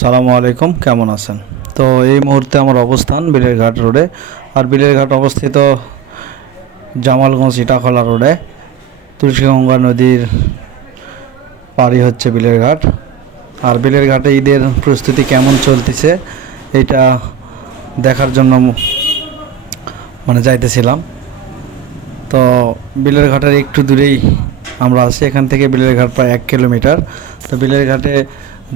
সালামু আলাইকুম, কেমন আছেন? তো এই মুহূর্তে আমার অবস্থান বিলেরঘাট রোডে। আর বিলেরঘাট অবস্থিত জামালগঞ্জ ইটাখলা রোডে। তুলসীগঙ্গা নদীর পাড়ি হচ্ছে বিলেরঘাট। আর বিলেরঘাটে ঈদের প্রস্তুতি কেমন চলতেছে এটা দেখার জন্য যাইতেছিলাম। তো বিলেরঘাটের একটু দূরেই আমরা আছি, এখান থেকে বিলেরঘাট প্রায় 1 কিলোমিটার। তো বিলেরঘাটে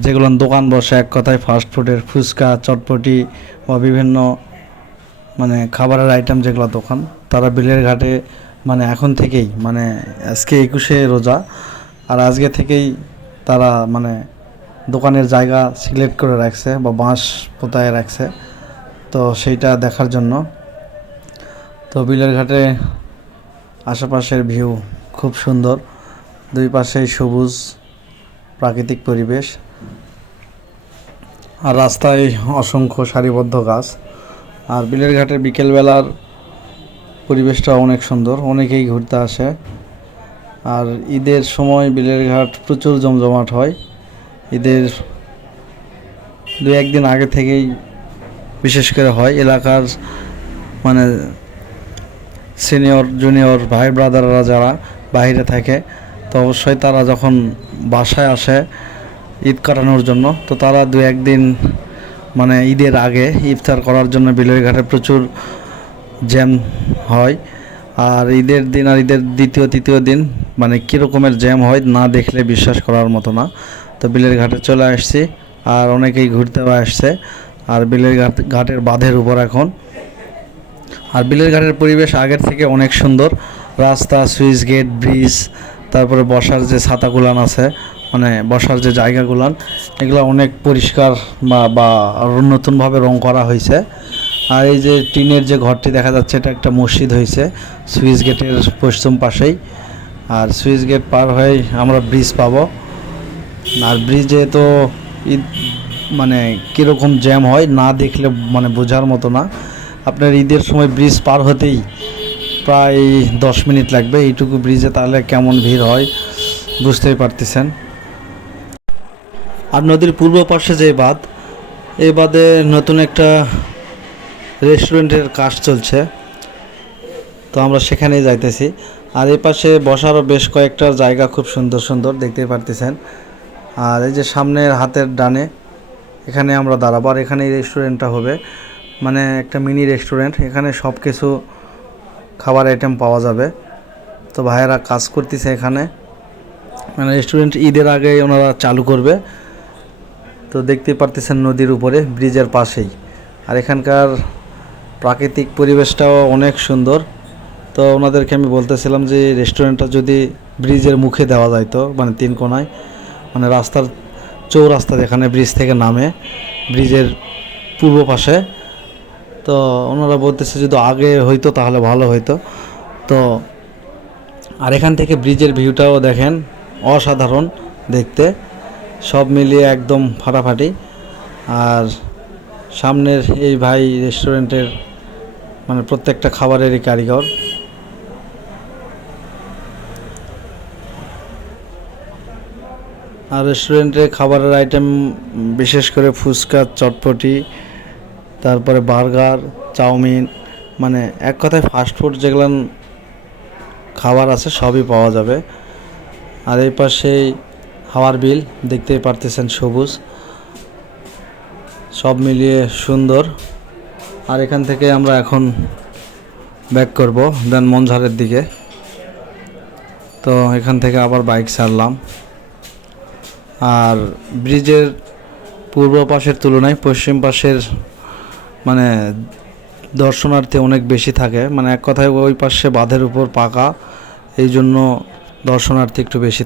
যেগুলো দোকান বসে, এক কথায় ফাস্টফুডের, ফুচকা, চটপটি বা বিভিন্ন খাবারের আইটেম যেগুলো দোকান, তারা বিলেরঘাটে এখন থেকেই আজকে 21শে রোজা, আর আজকে থেকেই তারা দোকানের জায়গা সিলেক্ট করে রাখছে বা বাঁশ পোতায় রাখছে। তো সেইটা দেখার জন্য। তো বিলেরঘাটে আশেপাশের ভিউ খুব সুন্দর, দুই পাশেই সবুজ প্রাকৃতিক পরিবেশ, আর রাস্তায় অসংখ্য সারিবদ্ধ গাছ। আর বিলেরঘাটের বিকেলবেলার পরিবেশটা অনেক সুন্দর, অনেকেই ঘুরতে আসে। আর ঈদের সময় বিলেরঘাট প্রচুর জমজমাট হয়। ঈদের 2-1 দিন আগে থেকেই বিশেষ করে হয়। এলাকার সিনিয়র জুনিয়র ভাই ব্রাদাররা যারা বাইরে থাকে, তো অবশ্যই তারা যখন বাসায় আসে ঈদ কাটানোর জন্য, তো তারা 2-1 দিন ঈদের আগে ইফতার করার জন্য বিলেরঘাটে প্রচুর জ্যাম হয়। আর ঈদের দিন আর ঈদের দ্বিতীয় তৃতীয় দিন কী রকমের জ্যাম হয় না দেখলে বিশ্বাস করার মতো না। তো বিলেরঘাটে চলে আসছি, আর অনেকেই ঘুরতেও আসছে। আর বিলেরঘাটের বাঁধের উপর এখন। আর বিলেরঘাটের পরিবেশ আগের থেকে অনেক সুন্দর। রাস্তা, সুইচ গেট, ব্রিজ, তারপরে বসার যে ছাতাগুলান আছে, বসার যে জায়গাগুলান, এগুলো অনেক পরিষ্কার বা নতুনভাবে রং করা হয়েছে। আর এই যে টিনের যে ঘরটি দেখা যাচ্ছে, এটা একটা মসজিদ হয়েছে সুইচ গেটের পশ্চিম পাশেই। আর সুইচ গেট পার হয়ে আমরা ব্রিজ পাবো। আর ব্রিজে তো ঈদ কীরকম জ্যাম হয় না দেখলে বোঝার মতো না। আপনার ঈদের সময় ব্রিজ পার হতেই প্রায় 10 মিনিট লাগবে এইটুকু ব্রিজে, তাহলে কেমন ভিড় হয় বুঝতেই পারতেছেন। আর নদীর পূর্ব পাশে যে বাঁধ, এই বাঁধে নতুন একটা রেস্টুরেন্টের কাজ চলছে, তো আমরা সেখানেই যাইতেছি। আর এই পাশে বসারও বেশ কয়েকটা জায়গা খুব সুন্দর সুন্দর দেখতেই পারতেছেন। আর এই যে সামনের হাতের ডানে, এখানে আমরা দাঁড়াবো। আর এখানে এই রেস্টুরেন্টটা হবে একটা মিনি রেস্টুরেন্ট, এখানে সব কিছু খাবার আইটেম পাওয়া যাবে। তো ভাইয়েরা কাজ করতেছে এখানে, রেস্টুরেন্ট ঈদের আগে ওনারা চালু করবে। তো দেখতেই পারতেছেন নদীর উপরে ব্রিজের পাশেই। আর এখানকার প্রাকৃতিক পরিবেশটাও অনেক সুন্দর। তো ওনাদেরকে আমি বলতেছিলাম যে রেস্টুরেন্টটা যদি ব্রিজের মুখে দেওয়া যাইতো, 3 কোণায়, রাস্তার চৌরাস্তা যেখানে ব্রিজ থেকে নামে, ব্রিজের পূর্ব পাশে। তো ওনারা বলতেছে যদি আগে হইতো তাহলে ভালো হইতো। তো আর এখান থেকে ব্রিজের ভিউটাও দেখেন, অসাধারণ দেখতে, সব মিলিয়ে একদম ফাটাফাটি। আর সামনের এই ভাই রেস্টুরেন্টের প্রত্যেকটা খাবারেরই কারিগর। আর রেস্টুরেন্টে খাবারের আইটেম বিশেষ করে ফুচকা, চটপটি, তারপরে বার্গার, চাউমিন, এক কথায় ফাস্টফুড যেগুলো খাবার আছে সবই পাওয়া যাবে। আর এই পাশেই হাওয়ার বিল দেখতেই পারতেছেন, সবুজ, সব মিলিয়ে সুন্দর। আর এখান থেকে আমরা এখন ব্যাক করব দেন মনঝারের দিকে। তো এখান থেকে আবার বাইক ছাড়লাম। আর ব্রিজের পূর্ব পাশের তুলনায় পশ্চিম পাশের দর্শনার্থী অনেক বেশি থাকে, এক কথায় ওই পাশে বাঁধের উপর পাকা, এই জন্য দর্শনার্থী একটু বেশি।